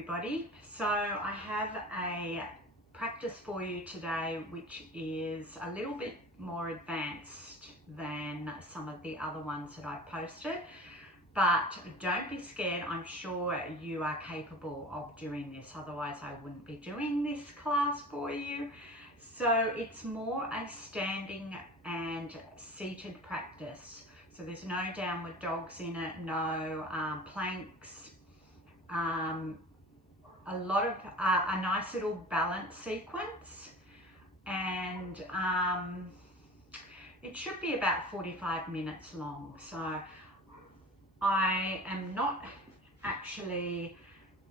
everybody. So I have a practice for you today which is a little bit more advanced than some of the other ones that I've posted, but don't be scared. I'm sure you are capable of doing this, otherwise I wouldn't be doing this class for you. So it's more a standing and seated practice. So there's no downward dogs in it, no planks, a lot of a nice little balance sequence, and it should be about 45 minutes long. So I am not actually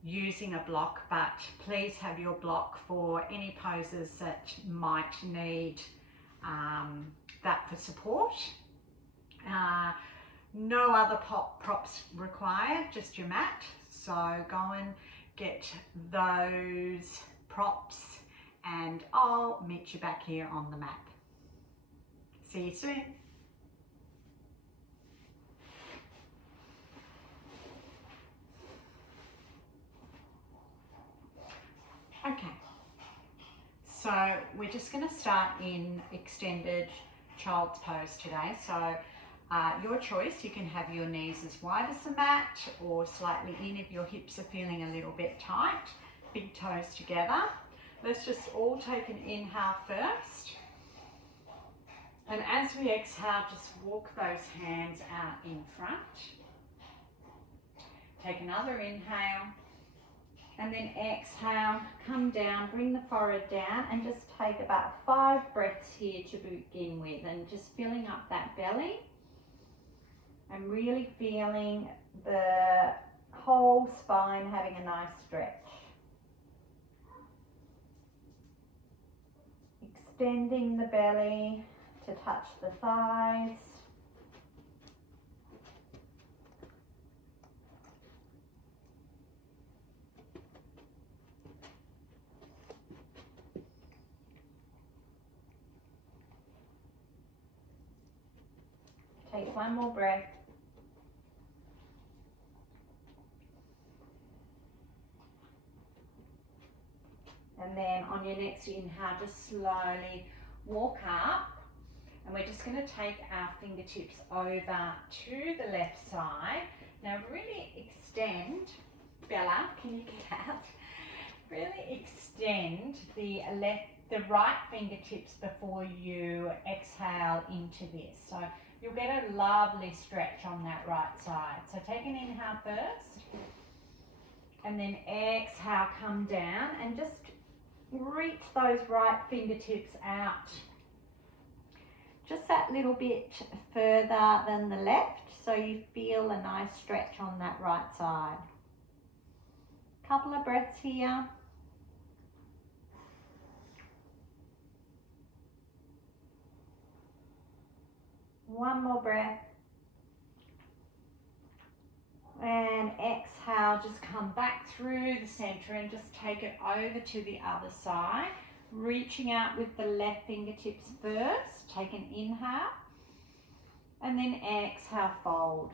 using a block, but please have your block for any poses that might need that for support. No other props required, just your mat. So go and get those props and I'll meet you back here on the mat. See you soon. Okay, so we're just going to start in extended child's pose today. So your choice, you can have your knees as wide as the mat or slightly in if your hips are feeling a little bit tight, big toes together. Let's just all take an inhale first. And as we exhale, just walk those hands out in front. Take another inhale. And then exhale, come down, bring the forehead down and just take about 5 breaths here to begin with, and just filling up that belly and really feeling the whole spine having a nice stretch. Extending the belly to touch the thighs. Take one more breath. And then on your next inhale, just slowly walk up. And we're just going to take our fingertips over to the left side. Now really extend, Bella, can you get out? Really extend the right fingertips before you exhale into this. So you'll get a lovely stretch on that right side. So take an inhale first, and then exhale, come down, and just reach those right fingertips out. Just that little bit further than the left, so you feel a nice stretch on that right side. Couple of breaths here. One more breath. And exhale, just come back through the center and just take it over to the other side. Reaching out with the left fingertips first. Take an inhale. And then exhale, fold.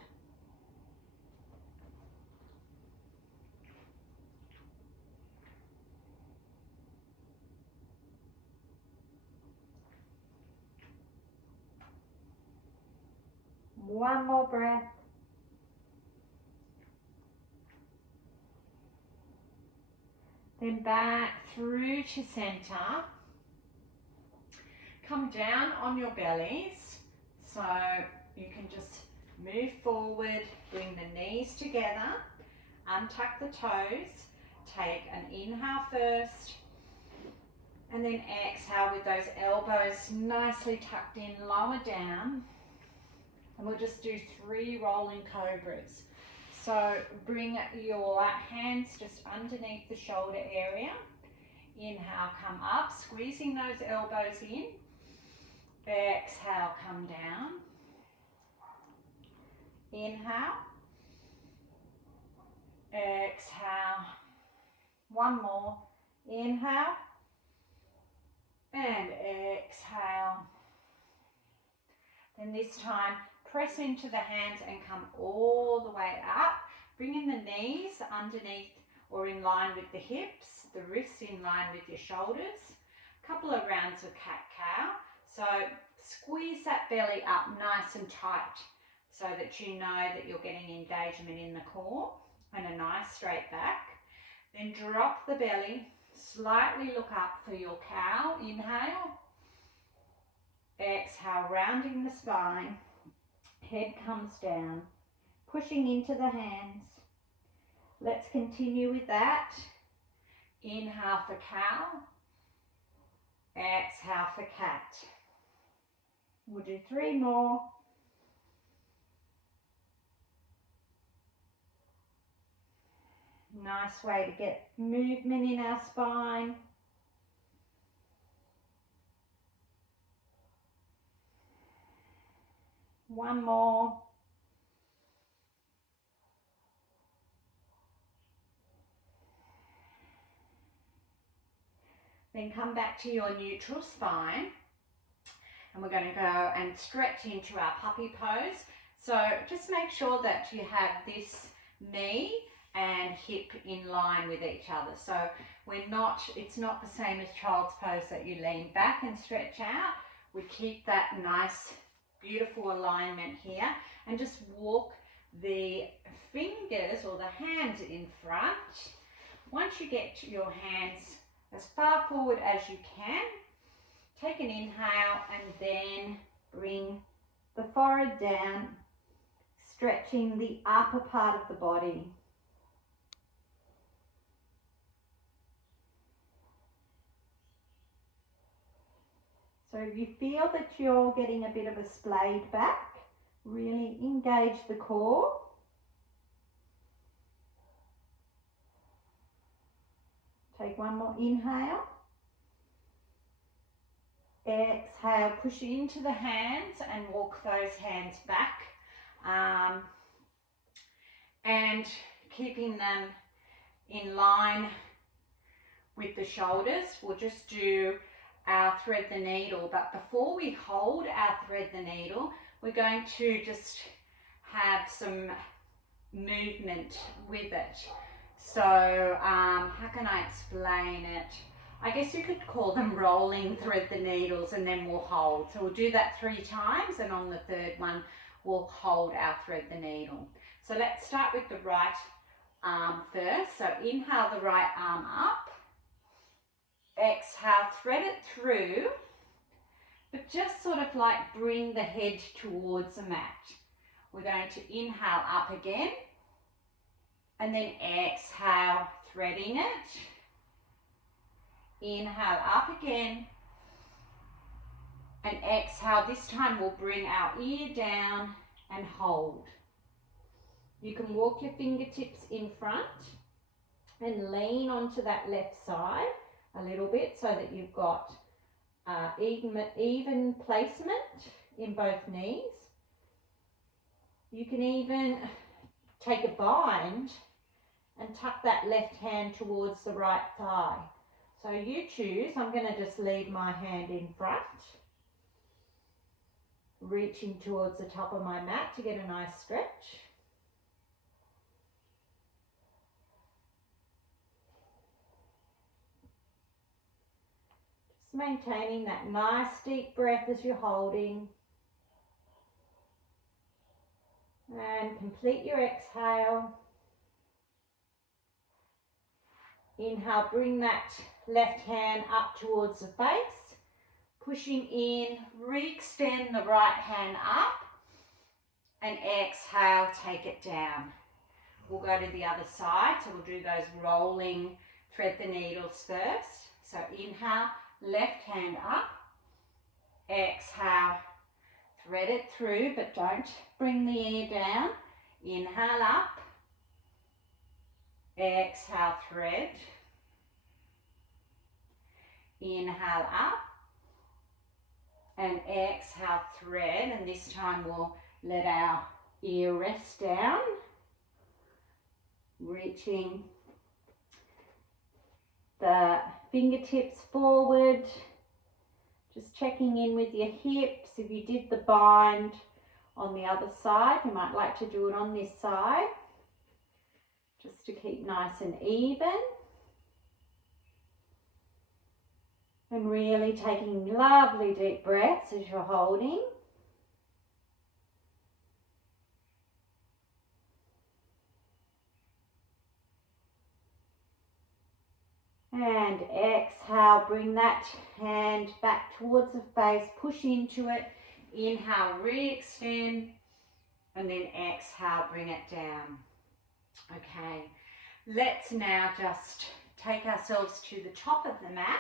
One more breath. Then back through to center. Come down on your bellies. So you can just move forward, bring the knees together, untuck the toes, take an inhale first, and then exhale with those elbows nicely tucked in, lower down. And we'll just do 3 rolling cobras. So bring your hands just underneath the shoulder area. Inhale, come up, squeezing those elbows in. Exhale, come down. Inhale. Exhale. One more. Inhale. And exhale. Then this time, press into the hands and come all the way up, bringing the knees underneath or in line with the hips, the wrists in line with your shoulders. A couple of rounds of cat-cow. So squeeze that belly up nice and tight so that you know that you're getting engagement in the core and a nice straight back. Then drop the belly, slightly look up for your cow. Inhale. Exhale, rounding the spine. Head comes down, pushing into the hands. Let's continue with that. Inhale for cow. Exhale for cat. We'll do 3 more. Nice way to get movement in our spine. One more. Then come back to your neutral spine. And we're going to go and stretch into our puppy pose. So just make sure that you have this knee and hip in line with each other. So it's not the same as child's pose that you lean back and stretch out. We keep that nice, beautiful alignment here and just walk the fingers or the hands in front. Once you get your hands as far forward as you can, take an inhale and then bring the forehead down, stretching the upper part of the body. So if you feel that you're getting a bit of a splayed back, really engage the core. Take one more inhale. Exhale, push into the hands and walk those hands back. And keeping them in line with the shoulders. We'll just do our thread the needle, but before we hold our thread the needle, we're going to just have some movement with it. So how can I explain it? I guess you could call them rolling thread the needles, and then we'll hold. So we'll do that 3 times, and on the 3rd one we'll hold our thread the needle. So let's start with the right arm first. So inhale the right arm up. Exhale, thread it through, but just sort of like bring the head towards the mat. We're going to inhale up again, and then exhale, threading it. Inhale up again, and exhale. This time we'll bring our ear down and hold. You can walk your fingertips in front and lean onto that left side a little bit so that you've got even placement in both knees. You can even take a bind and tuck that left hand towards the right thigh. So you choose. I'm going to just leave my hand in front, reaching towards the top of my mat to get a nice stretch. Maintaining that nice deep breath as you're holding, and complete your exhale. Inhale, bring that left hand up towards the face, pushing in, re-extend the right hand up, and exhale, take it down. We'll go to the other side, so we'll do those rolling thread the needles first. So inhale, left hand up, exhale, thread it through, but don't bring the ear down. Inhale up, exhale, thread, inhale up, and exhale, thread, and this time we'll let our ear rest down, reaching the fingertips forward, just checking in with your hips. If you did the bind on the other side, you might like to do it on this side. just to keep nice and even. And really taking lovely deep breaths as you're holding. And exhale, bring that hand back towards the face, push into it. Inhale, re-extend, and then exhale, bring it down. Okay, let's now just take ourselves to the top of the mat.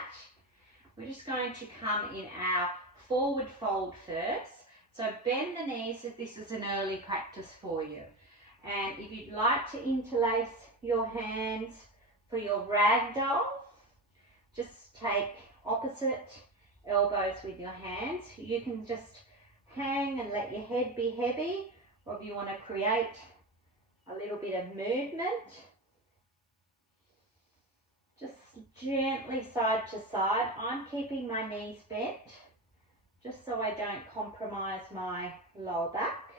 We're just going to come in our forward fold first. So bend the knees if this is an early practice for you. And if you'd like to interlace your hands for your ragdoll, just take opposite elbows with your hands. You can just hang and let your head be heavy, or if you want to create a little bit of movement, just gently side to side. I'm keeping my knees bent just so I don't compromise my lower back.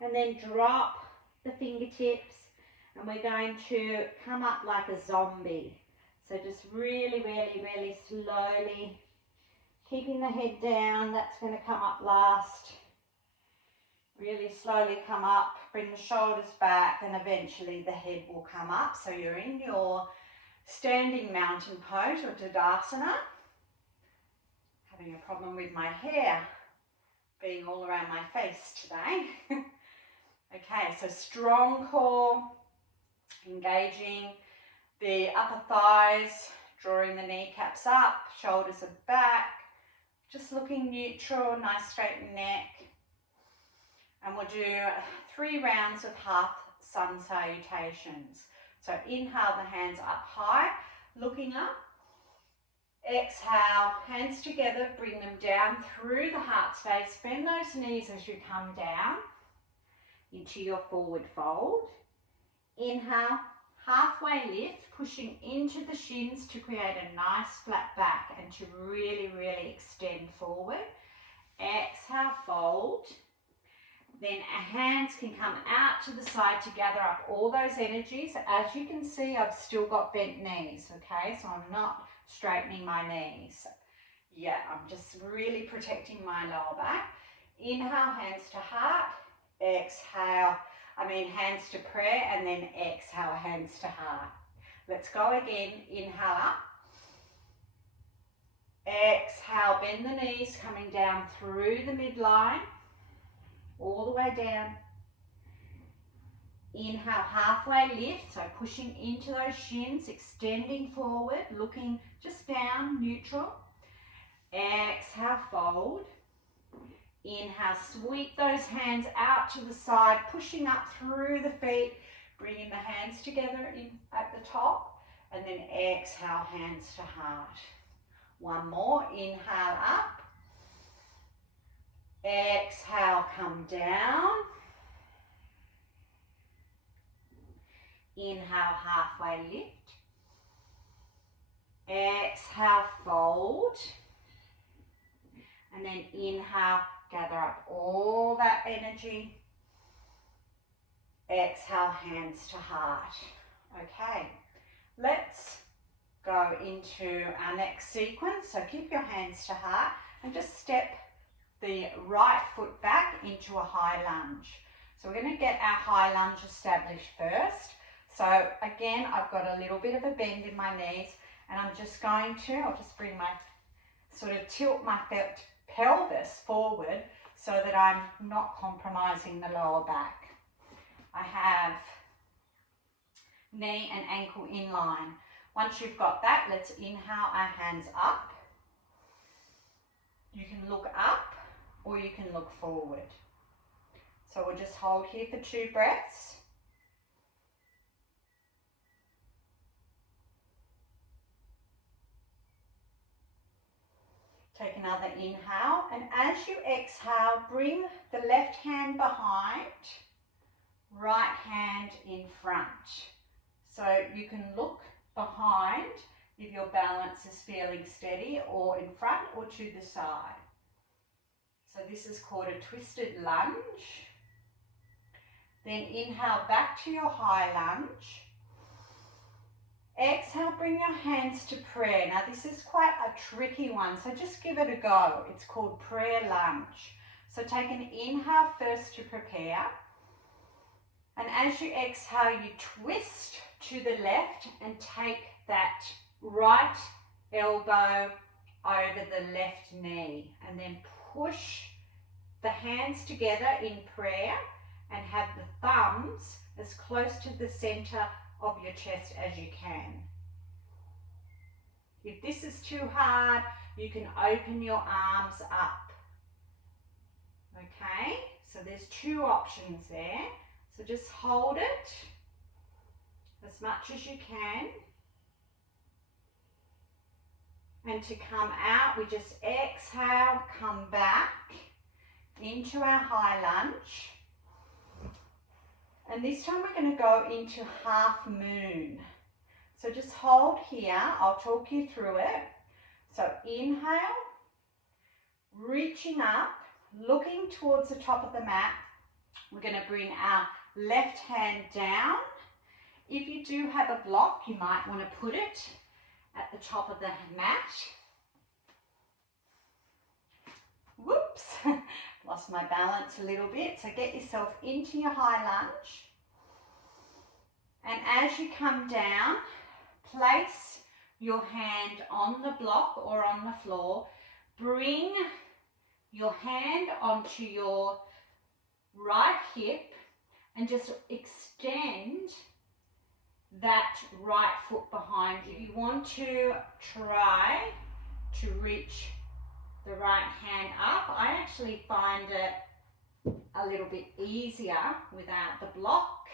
And then drop the fingertips, and we're going to come up like a zombie. So just really, really, really slowly, keeping the head down. That's going to come up last. Really slowly come up, bring the shoulders back, and eventually the head will come up. So you're in your standing mountain pose or Tadasana. Having a problem with my hair being all around my face today. Okay, so strong core, engaging the upper thighs, drawing the kneecaps up, shoulders are back, just looking neutral, nice straight neck. And we'll do 3 rounds of half Sun Salutations. So inhale, the hands up high, looking up. Exhale, hands together, bring them down through the heart space. Bend those knees as you come down into your forward fold. Inhale, halfway lift, pushing into the shins to create a nice flat back and to really, really extend forward. Exhale, fold. Then our hands can come out to the side to gather up all those energies. As you can see, I've still got bent knees, okay? So I'm not straightening my knees. Yeah, I'm just really protecting my lower back. Inhale, hands to heart. Exhale, hands to prayer, and then exhale, hands to heart. Let's go again. Inhale up. Exhale, bend the knees, coming down through the midline, all the way down. Inhale, halfway lift, so pushing into those shins, extending forward, looking just down, neutral. Exhale, fold. Inhale, sweep those hands out to the side, pushing up through the feet, bringing the hands together at the top, and then exhale, hands to heart. One more, inhale up. Exhale, come down. Inhale, halfway lift. Exhale, fold. And then inhale, gather up all that energy. Exhale, hands to heart. Okay, let's go into our next sequence. So keep your hands to heart and just step the right foot back into a high lunge. So we're going to get our high lunge established first. So again, I've got a little bit of a bend in my knees, and I'm just going to, I'll just bring my, sort of tilt my pelvis forward so that I'm not compromising the lower back. I have knee and ankle in line. Once you've got that, let's inhale our hands up. You can look up or you can look forward. So we'll just hold here for 2 breaths. Take another inhale, and as you exhale, bring the left hand behind, right hand in front. So you can look behind if your balance is feeling steady, or in front or to the side. So this is called a twisted lunge. Then inhale back to your high lunge. Exhale, bring your hands to prayer. Now this is quite a tricky one, so just give it a go. It's called prayer lunge. So take an inhale first to prepare. And as you exhale, you twist to the left and take that right elbow over the left knee. And then push the hands together in prayer and have the thumbs as close to the center of your chest as you can. If this is too hard, you can open your arms up. Okay, so there's two options there. So just hold it as much as you can. And to come out, we just exhale, come back into our high lunge. And this time we're going to go into half moon. So just hold here, I'll talk you through it. So inhale, reaching up, looking towards the top of the mat. We're going to bring our left hand down. If you do have a block, you might want to put it at the top of the mat. Whoops, lost my balance a little bit. So get yourself into your high lunge. And as you come down, place your hand on the block or on the floor. Bring your hand onto your right hip and just extend that right foot behind you. You want to try to reach the right hand up. I actually find it a little bit easier without the block,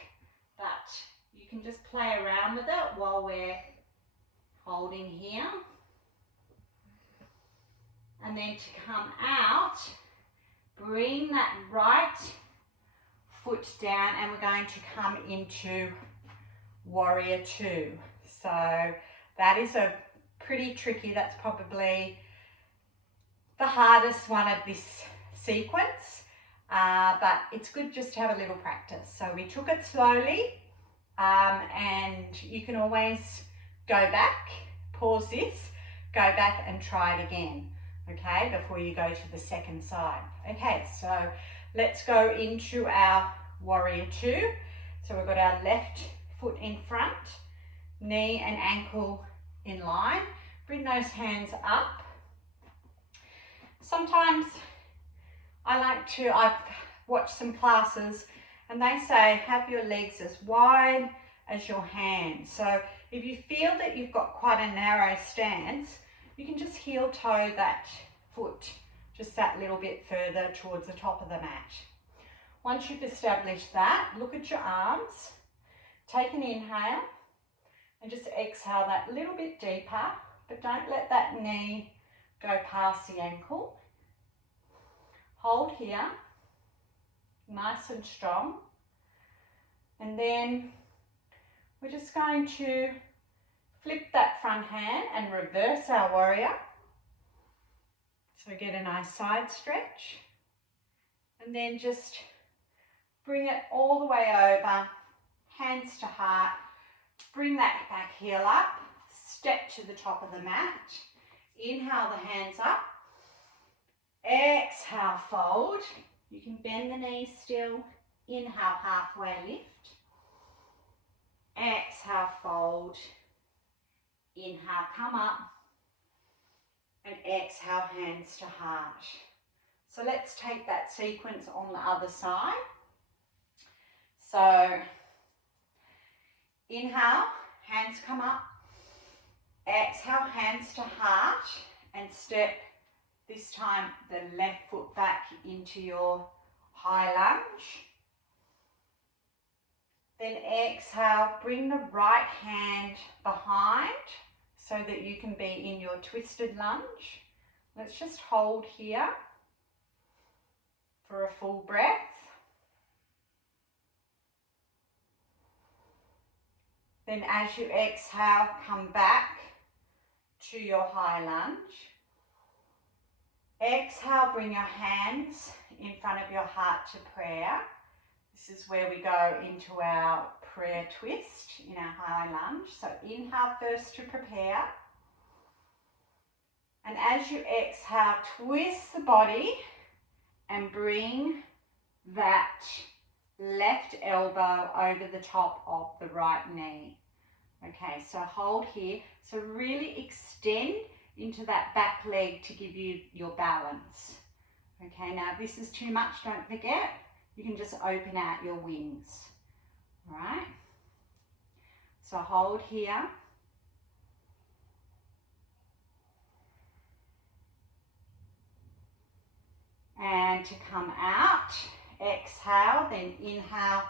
but you can just play around with it while we're holding here. And then to come out, bring that right foot down and we're going to come into warrior two. So that is a pretty tricky, that's probably the hardest one of this sequence, but it's good just to have a little practice. So we took it slowly, and you can always go back, pause this, go back and try it again, okay, before you go to the second side. Okay, so let's go into our warrior two. So we've got our left foot in front, knee and ankle in line. Bring those hands up. Sometimes I've watched some classes and they say have your legs as wide as your hands. So if you feel that you've got quite a narrow stance, you can just heel toe that foot just that little bit further towards the top of the mat. Once you've established that, look at your arms, take an inhale and just exhale that little bit deeper, but don't let that knee go past the ankle. Hold here, nice and strong. And then we're just going to flip that front hand and reverse our warrior. So get a nice side stretch. And then just bring it all the way over, hands to heart. Bring that back heel up, step to the top of the mat. Inhale the hands up. Exhale, fold. You can bend the knees still. Inhale, halfway lift. Exhale, fold. Inhale, come up. And exhale, hands to heart. So let's take that sequence on the other side. So inhale, hands come up. Exhale, hands to heart. And step this time the left foot back into your high lunge. Then exhale, bring the right hand behind so that you can be in your twisted lunge. Let's just hold here for a full breath. Then as you exhale, come back to your high lunge. Exhale, bring your hands in front of your heart to prayer. This is where we go into our prayer twist in our high lunge. So inhale first to prepare. And as you exhale, twist the body and bring that left elbow over the top of the right knee. Okay, so hold here. So really extend into that back leg to give you your balance. Okay, now if this is too much, don't forget, you can just open out your wings. All right, so hold here. And to come out, exhale, then inhale,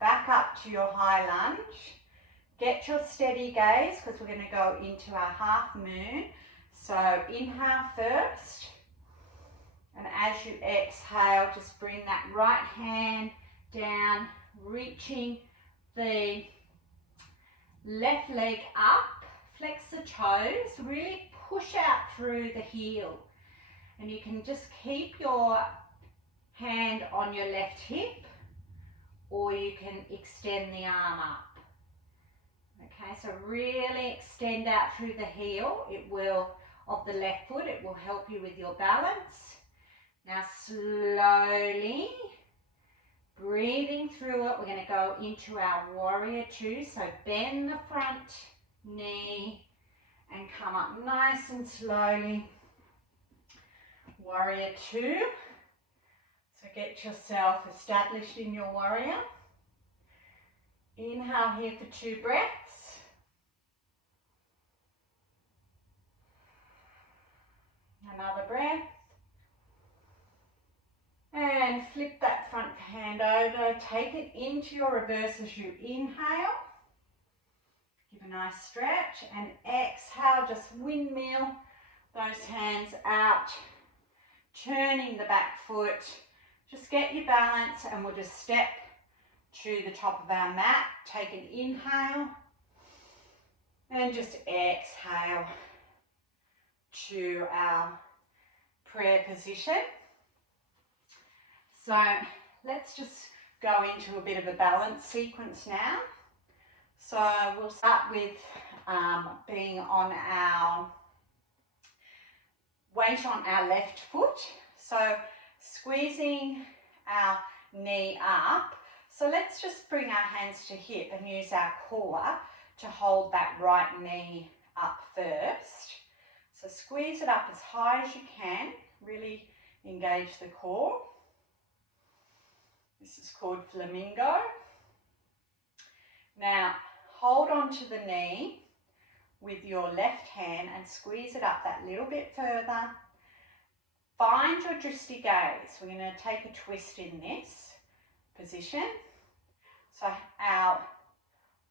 back up to your high lunge. Get your steady gaze because we're going to go into our half moon. So inhale first. And as you exhale, just bring that right hand down, reaching the left leg up. Flex the toes, really push out through the heel. And you can just keep your hand on your left hip, or you can extend the arm up. Okay, so really extend out through the heel. It will, of the left foot, it will help you with your balance. Now slowly, breathing through it, we're going to go into our warrior two. So bend the front knee and come up nice and slowly. Warrior two. So get yourself established in your warrior. Inhale here for 2 breaths. Another breath. And flip that front hand over. Take it into your reverse as you inhale. Give a nice stretch. And exhale, just windmill those hands out. Turning the back foot, just get your balance and we'll just step to the top of our mat. Take an inhale and just exhale to our prayer position. So let's just go into a bit of a balance sequence now. So we'll start with being on our weight on our left foot, so squeezing our knee up. So let's just bring our hands to hip and use our core to hold that right knee up first. So squeeze it up as high as you can, really engage the core. This is called Flamingo. Now hold on to the knee with your left hand and squeeze it up that little bit further. Find your drishti gaze. We're going to take a twist in this position. So our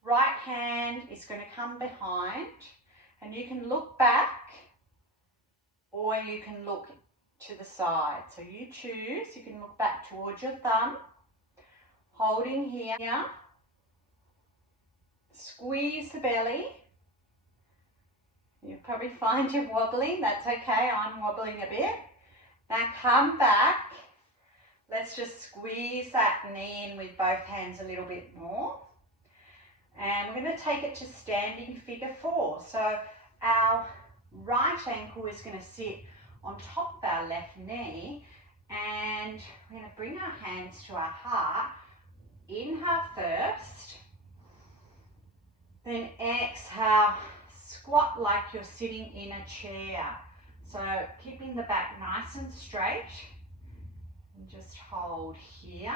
right hand is going to come behind and you can look back or you can look to the side. So you choose. You can look back towards your thumb, holding here. Squeeze the belly. You'll probably find you're wobbling, that's okay, I'm wobbling a bit. Now come back, let's just squeeze that knee in with both hands a little bit more. And we're going to take it to standing figure 4. So our right ankle is going to sit on top of our left knee and we're going to bring our hands to our heart. Inhale first, then exhale. Squat like you're sitting in a chair. So keeping the back nice and straight. And just hold here.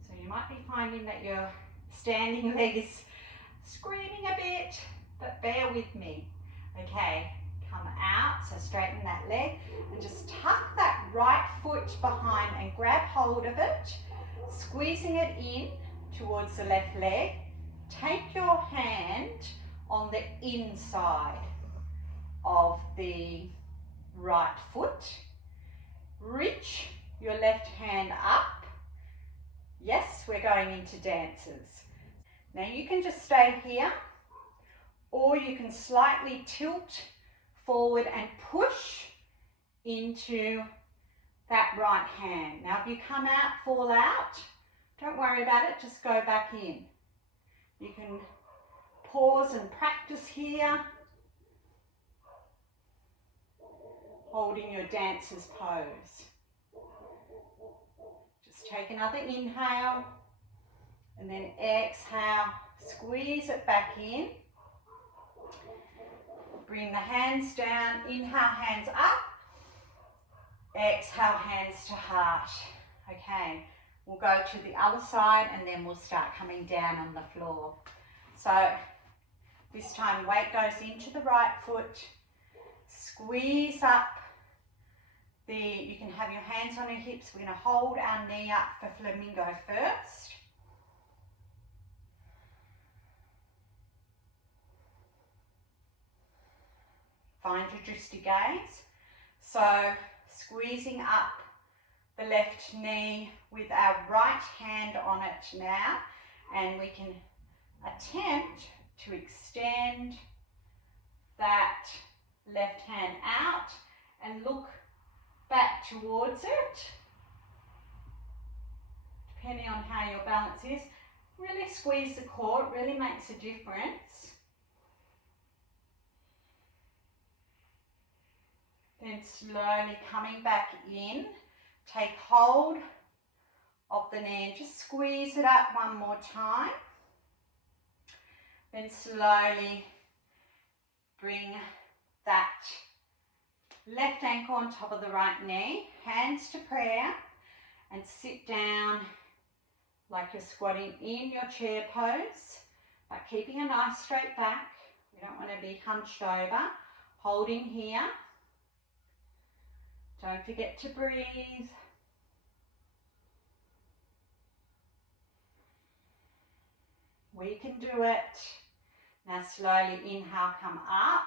So you might be finding that your standing leg is screaming a bit, but bear with me. Okay, come out, so straighten that leg and just tuck that right foot behind and grab hold of it, squeezing it in towards the left leg. Take your hand on the inside of the right foot. Reach your left hand up. Yes, we're going into dances. Now you can just stay here or you can slightly tilt forward and push into that right hand. Now if you come out, fall out, Don't worry about it, just go back in. You can pause and practice here, holding your dancer's pose. Just take another inhale, and then exhale, squeeze it back in. Bring the hands down, inhale, hands up. Exhale, hands to heart. Okay, we'll go to the other side and then we'll start coming down on the floor. So this time weight goes into the right foot. Squeeze up. You can have your hands on your hips. We're going to hold our knee up for Flamingo first. Find your drishti gaze. So squeezing up the left knee with our right hand on it now, and we can attempt to extend that left hand out and look back towards it, depending on how your balance is. Really squeeze the core, it really makes a difference. Then slowly coming back in, take hold of the knee and just squeeze it up one more time. Then slowly bring that left ankle on top of the right knee, hands to prayer, and sit down like you're squatting in your chair pose, but keeping a nice straight back. We don't want to be hunched over, holding here. Don't forget to breathe. We can do it. Now slowly inhale, come up.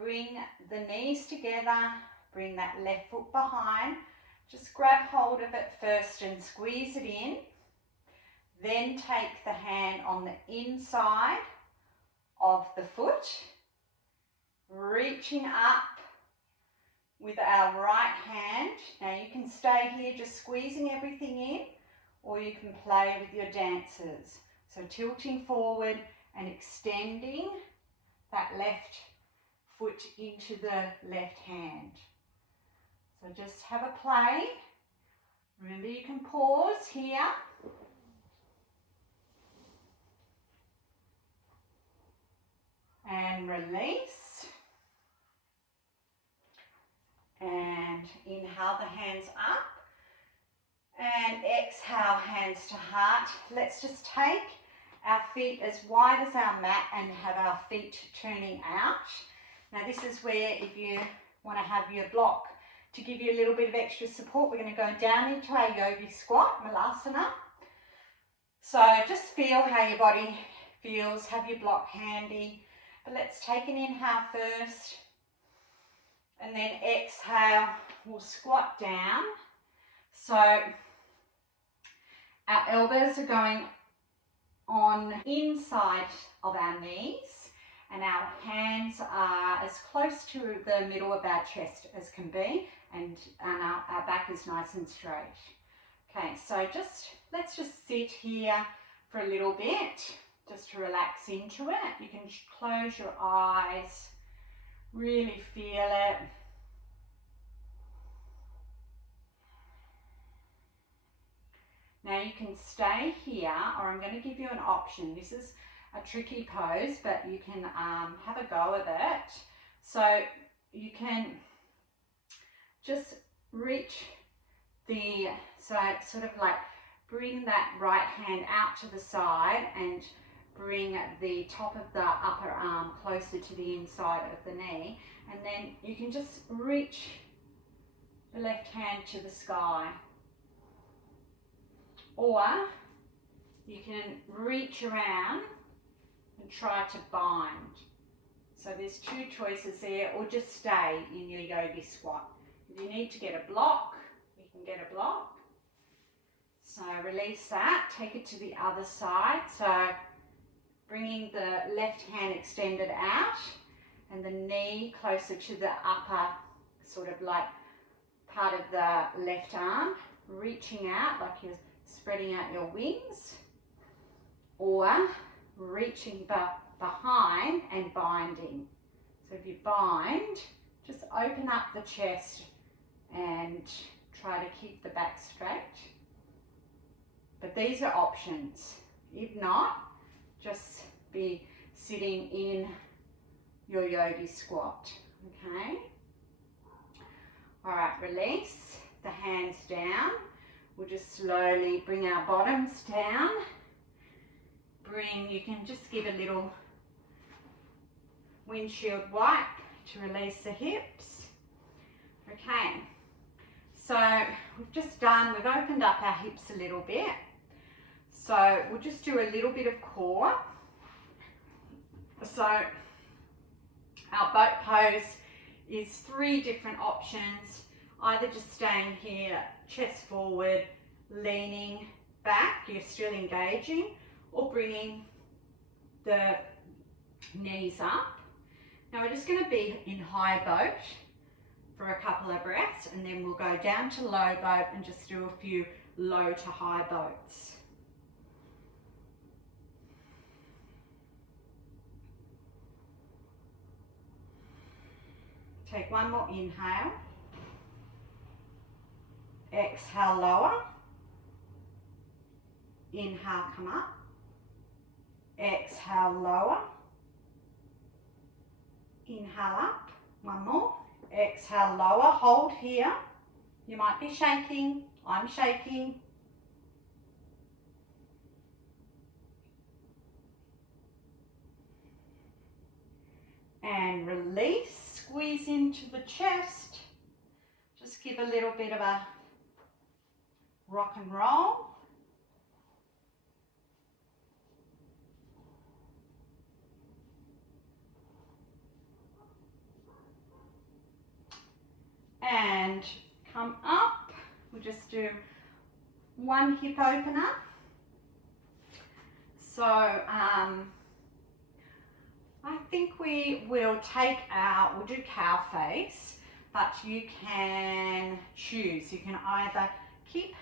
Bring the knees together. Bring that left foot behind. Just grab hold of it first and squeeze it in. Then take the hand on the inside of the foot. Reaching up with our right hand. Now you can stay here just squeezing everything in, or you can play with your dancers. So tilting forward and extending that left foot into the left hand. So just have a play. Remember, you can pause here. And release. And inhale the hands up. And exhale, hands to heart. Let's just take our feet as wide as our mat and have our feet turning out. Now this is where, if you want to have your block to give you a little bit of extra support, we're going to go down into our Yogi squat, Malasana. So just feel how your body feels, have your block handy. But let's take an inhale first, and then exhale, we'll squat down. So our elbows are going on inside of our knees, and our hands are as close to the middle of our chest as can be, and our back is nice and straight. Okay, so let's just sit here for a little bit, just to relax into it. You can close your eyes, really feel it. Now you can stay here, or I'm going to give you an option. This is a tricky pose, but you can have a go at it. So you can just reach sort of like bring that right hand out to the side and bring the top of the upper arm closer to the inside of the knee. And then you can just reach the left hand to the sky. Or you can reach around and try to bind. So there's two choices there, or just stay in your yogi squat. If you need to get a block, you can get a block. So release that, take it to the other side. So bringing the left hand extended out and the knee closer to the upper sort of like part of the left arm, reaching out like you're spreading out your wings, or reaching behind and binding. So if you bind, just open up the chest and try to keep the back straight. But these are options. If not, just be sitting in your yogi squat, okay? All right, release the hands down. We'll just slowly bring our bottoms down. You can just give a little windshield wipe to release the hips. Okay, so we've opened up our hips a little bit. So we'll just do a little bit of core. So our boat pose is 3 different options, either just staying here, chest forward, leaning back, you're still engaging, or bringing the knees up. Now we're just going to be in high boat for a couple of breaths, and then we'll go down to low boat and just do a few low to high boats. Take one more inhale. Exhale, lower. Inhale, come up. Exhale, lower. Inhale up. One more. Exhale, lower. Hold here. You might be shaking. I'm shaking. And release. Squeeze into the chest. Just give a little bit of a rock and roll. And come up. We'll just do one hip opener. So I think we will we'll do cow face, but you can choose. You can either keep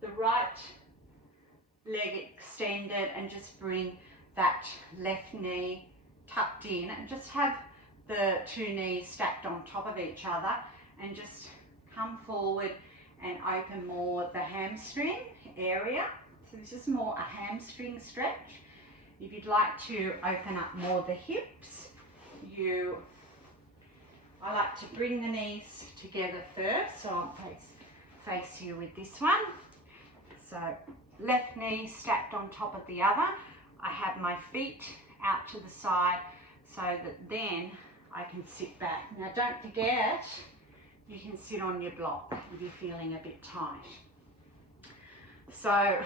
the right leg extended and just bring that left knee tucked in, and just have the 2 knees stacked on top of each other, and just come forward and open more the hamstring area. So this is more a hamstring stretch. If you'd like to open up more the hips, I like to bring the knees together first. So I'll face you with this one. So left knee stacked on top of the other. I have my feet out to the side so that then I can sit back. Now don't forget, you can sit on your block if you're feeling a bit tight. So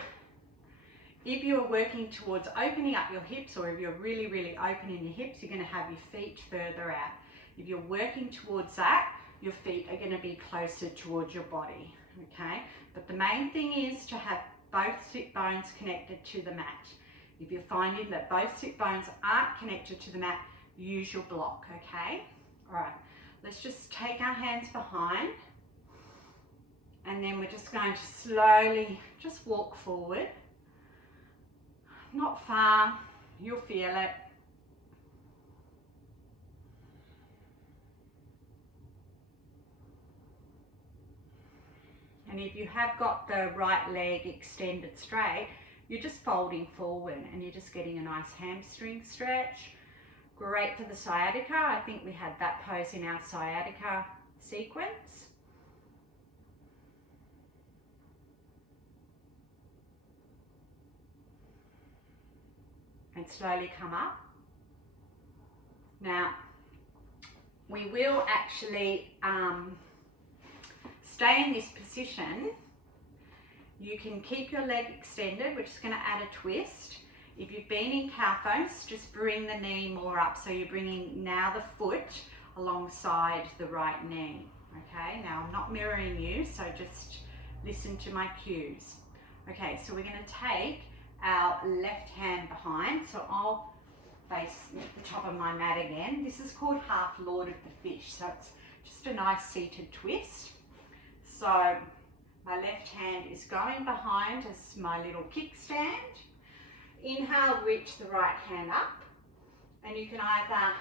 if you're working towards opening up your hips, or if you're really, really opening your hips, you're going to have your feet further out. If you're working towards that, your feet are going to be closer towards your body, okay? But the main thing is to have both sit bones connected to the mat. If you're finding that both sit bones aren't connected to the mat, use your block, okay? All right, let's just take our hands behind, and then we're just going to slowly just walk forward. Not far, you'll feel it. And if you have got the right leg extended straight, you're just folding forward and you're just getting a nice hamstring stretch. Great for the sciatica. I think we had that pose in our sciatica sequence. And slowly come up. Now, we will actually stay in this position. You can keep your leg extended. We're just going to add a twist. If you've been in cow pose, just bring the knee more up. So you're bringing now the foot alongside the right knee. Okay, now I'm not mirroring you, so just listen to my cues. Okay, so we're going to take our left hand behind, so I'll face the top of my mat again. This is called half Lord of the Fish, so it's just a nice seated twist. So My left hand is going behind as my little kickstand. Inhale, reach the right hand up. And you can either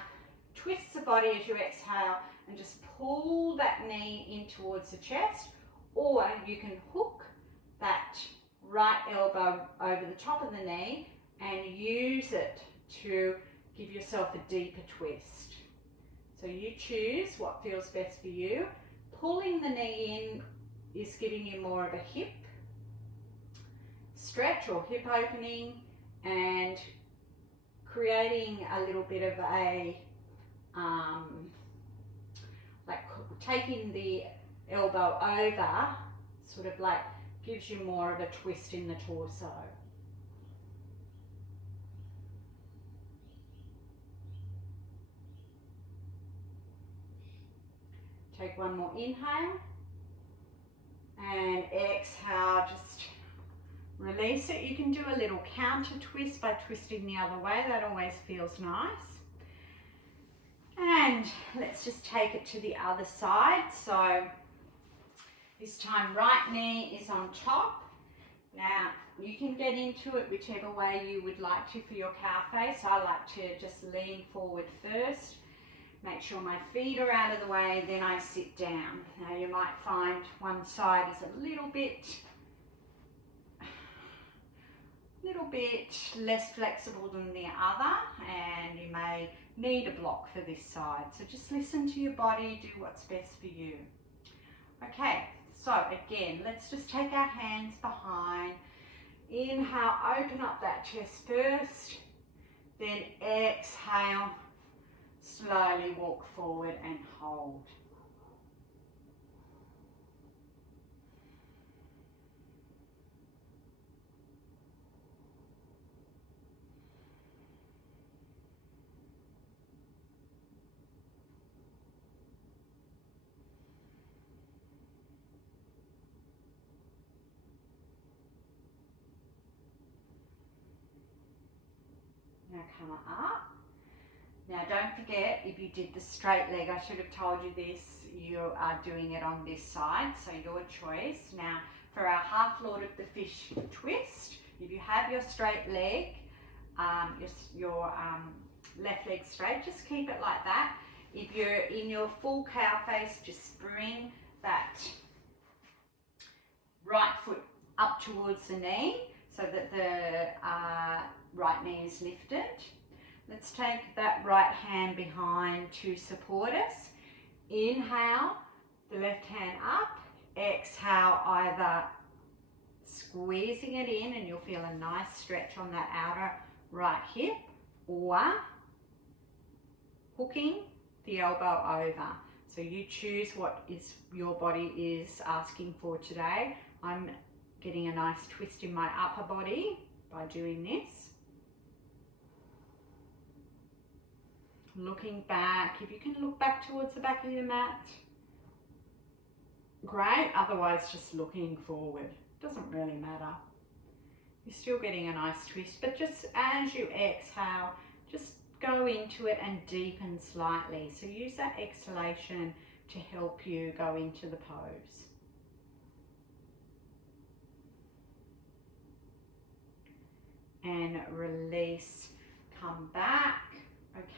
twist the body as you exhale and just pull that knee in towards the chest, or you can hook that right elbow over the top of the knee and use it to give yourself a deeper twist. So you choose what feels best for you. Pulling the knee in is giving you more of a hip stretch or hip opening, and creating a little bit of a, like taking the elbow over, sort of like gives you more of a twist in the torso. Take one more inhale, and exhale, just release it. You can do a little counter twist by twisting the other way. That always feels nice. And let's just take it to the other side. So this time right knee is on top. Now you can get into it whichever way you would like to for your cow face. I like to just lean forward first. Make sure my feet are out of the way, then I sit down. Now you might find one side is a little bit less flexible than the other, and you may need a block for this side. So just listen to your body, do what's best for you. Okay, so again, let's just take our hands behind. Inhale, open up that chest first, then exhale, slowly walk forward and hold. Now come up. Now don't forget, if you did the straight leg, I should have told you this, you are doing it on this side, so your choice. Now for our half Lord of the Fish twist, if you have your straight leg, your left leg straight, just keep it like that. If you're in your full cow face, just bring that right foot up towards the knee so that the right knee is lifted. Let's take that right hand behind to support us. Inhale, the left hand up. Exhale, either squeezing it in and you'll feel a nice stretch on that outer right hip, or hooking the elbow over. So you choose what is your body is asking for today. I'm getting a nice twist in my upper body by doing this. Looking back, if you can look back towards the back of your mat, great. Otherwise, just looking forward. Doesn't really matter. You're still getting a nice twist, but just as you exhale, just go into it and deepen slightly. So use that exhalation to help you go into the pose. And release, come back.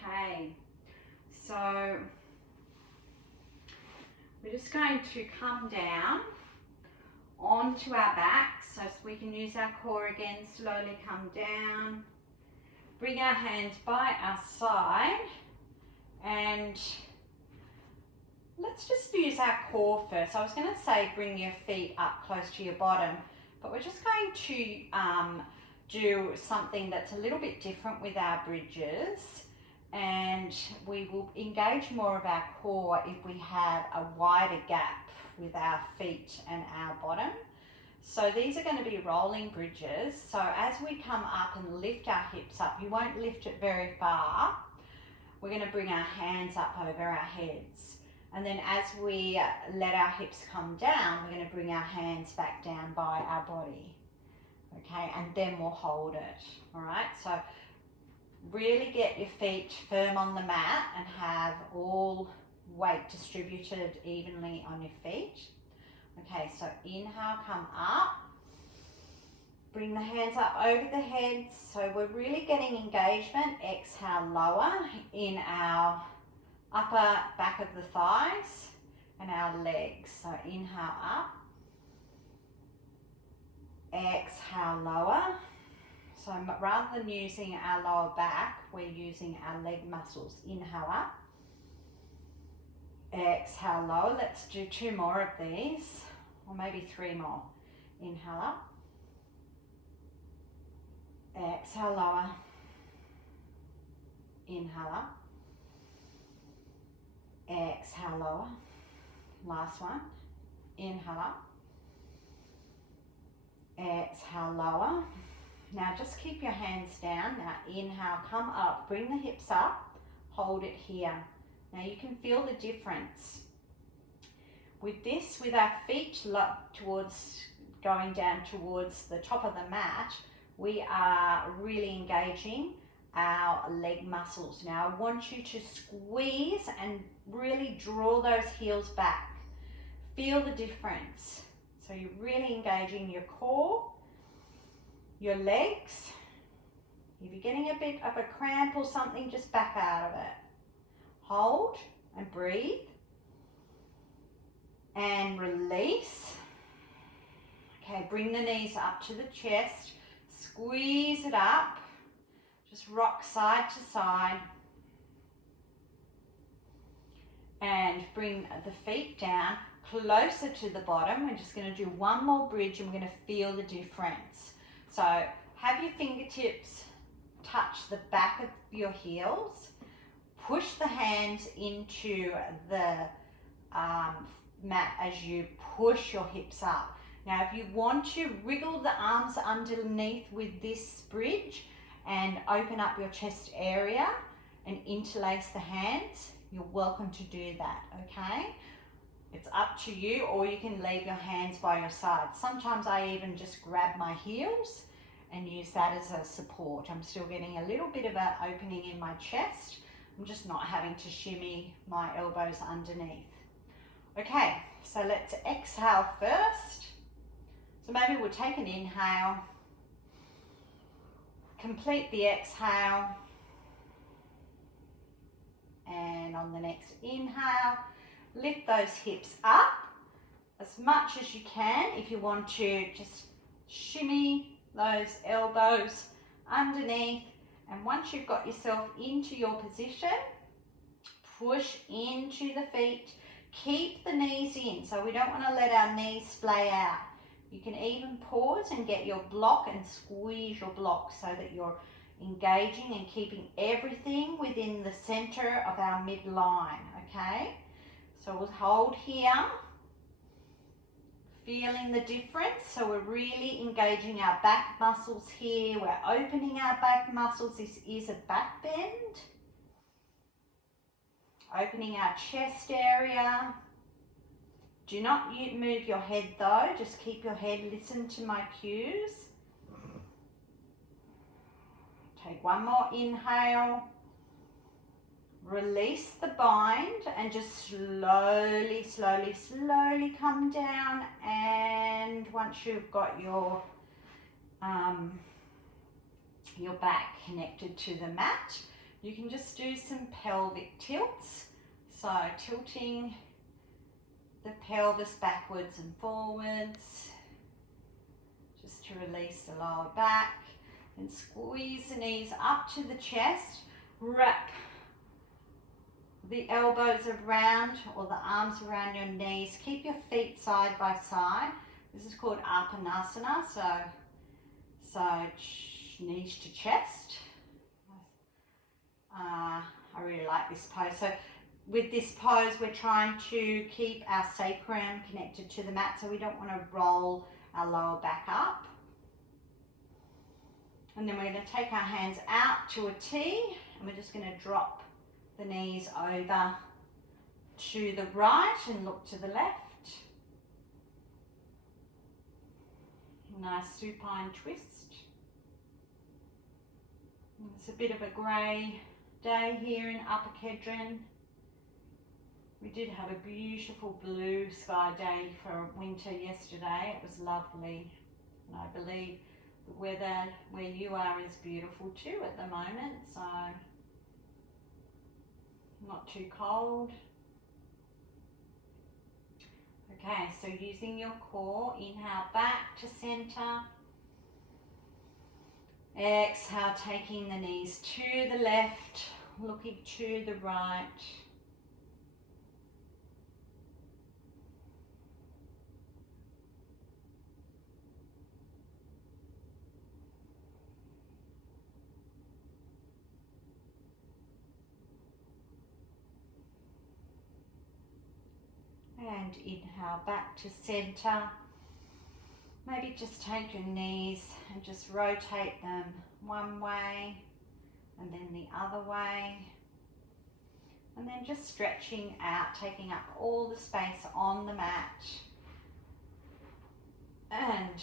Okay, so we're just going to come down onto our backs so we can use our core again. Slowly come down, bring our hands by our side, and let's just use our core first. I was going to say bring your feet up close to your bottom, but we're just going to do something that's a little bit different with our bridges. And we will engage more of our core if we have a wider gap with our feet and our bottom. So these are going to be rolling bridges. So as we come up and lift our hips up, you won't lift it very far. We're going to bring our hands up over our heads. And then as we let our hips come down, we're going to bring our hands back down by our body. Okay, and then we'll hold it. All right, so really get your feet firm on the mat and have all weight distributed evenly on your feet. Okay, so inhale, come up. Bring the hands up over the head. So we're really getting engagement. Exhale, lower in our upper back of the thighs and our legs. So inhale up. Exhale, lower. So rather than using our lower back, we're using our leg muscles. Inhale up. Exhale, lower. Let's do 2 more of these, or maybe 3 more. Inhale up. Exhale, lower. Inhale up. Exhale, lower. Last one. Inhale up. Exhale, lower. Now just keep your hands down. Now inhale, come up. Bring the hips up. Hold it here. Now you can feel the difference. With this, with our feet towards going down towards the top of the mat, we are really engaging our leg muscles. Now I want you to squeeze and really draw those heels back. Feel the difference. So you're really engaging your core, your legs. If you're getting a bit of a cramp or something, just back out of it. Hold and breathe. And release. Okay, bring the knees up to the chest. Squeeze it up. Just rock side to side. And bring the feet down closer to the bottom. We're just going to do 1 more bridge and we're going to feel the difference. So have your fingertips touch the back of your heels. Push the hands into the mat as you push your hips up. Now if you want to wriggle the arms underneath with this bridge and open up your chest area and interlace the hands, you're welcome to do that, okay? It's up to you, or you can leave your hands by your side. Sometimes I even just grab my heels and use that as a support. I'm still getting a little bit of an opening in my chest. I'm just not having to shimmy my elbows underneath. Okay, so let's exhale first. So maybe we'll take an inhale, complete the exhale, and on the next inhale, lift those hips up as much as you can. If you want to, just shimmy those elbows underneath. And once you've got yourself into your position, push into the feet. Keep the knees in, so we don't want to let our knees splay out. You can even pause and get your block and squeeze your block so that you're engaging and keeping everything within the center of our midline, okay? So we'll hold here, feeling the difference. So we're really engaging our back muscles here. We're opening our back muscles. This is a back bend. Opening our chest area. Do not move your head though. Just keep your head, listen to my cues. Take 1 more inhale. Release the bind and just slowly, slowly, slowly come down. And once you've got your back connected to the mat, you can just do some pelvic tilts. So tilting the pelvis backwards and forwards, just to release the lower back, and squeeze the knees up to the chest. Wrap the elbows around or the arms around your knees. Keep your feet side by side. This is called Apanasana, so knees to chest. I really like this pose. So with this pose, we're trying to keep our sacrum connected to the mat, so we don't want to roll our lower back up. And then we're going to take our hands out to a T, and we're just going to drop the knees over to the right and look to the left. Nice supine twist. It's a bit of a grey day here in Upper Kedron. We did have a beautiful blue sky day for winter yesterday. It was lovely. And I believe the weather where you are is beautiful too at the moment. So not too cold. Okay, so using your core, inhale back to center. Exhale, taking the knees to the left, looking to the right. And inhale back to center. Maybe just take your knees and just rotate them one way and then the other way. And then just stretching out, taking up all the space on the mat. And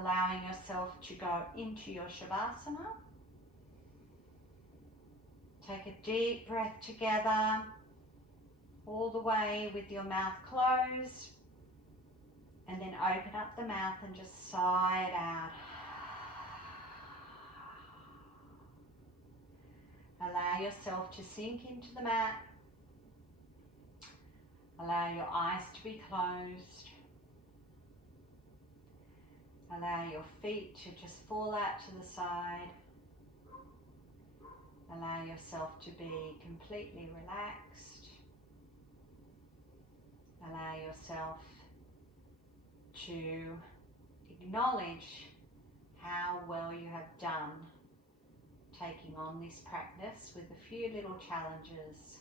allowing yourself to go into your Shavasana. Take a deep breath together, all the way with your mouth closed. And then open up the mouth and just sigh it out. Allow yourself to sink into the mat. Allow your eyes to be closed. Allow your feet to just fall out to the side. Allow yourself to be completely relaxed. Allow yourself to acknowledge how well you have done taking on this practice with a few little challenges.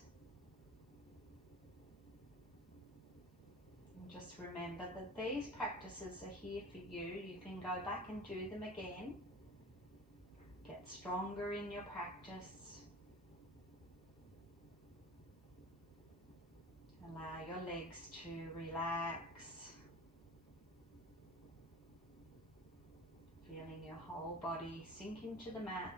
And just remember that these practices are here for you. You can go back and do them again. Get stronger in your practice. Allow your legs to relax. Feeling your whole body sink into the mat.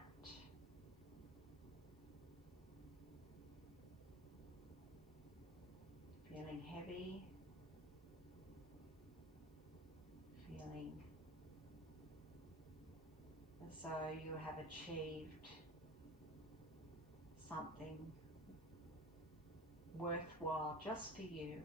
Feeling heavy. Feeling as though you have achieved something worthwhile just for you.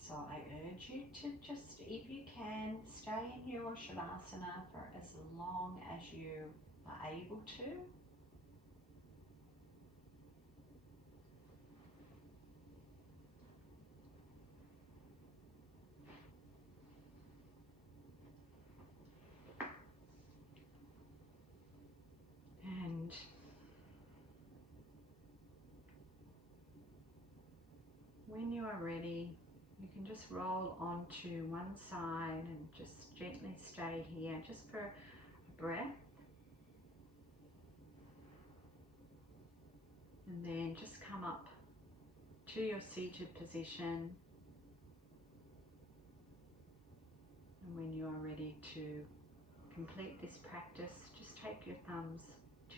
So I urge you to just, if you can, stay in your Shavasana for as long as you are able to. And when you are ready, you can just roll onto one side and just gently stay here just for a breath. And then just come up to your seated position. And when you are ready to complete this practice, just take your thumbs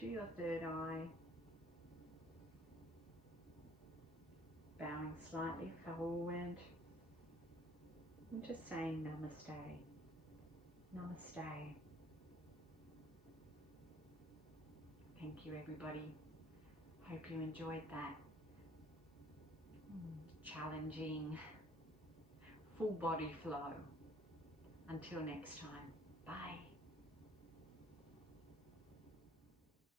to your third eye. Bowing slightly forward. And just saying Namaste. Namaste. Thank you, everybody. Hope you enjoyed that challenging full body flow. Until next time, bye.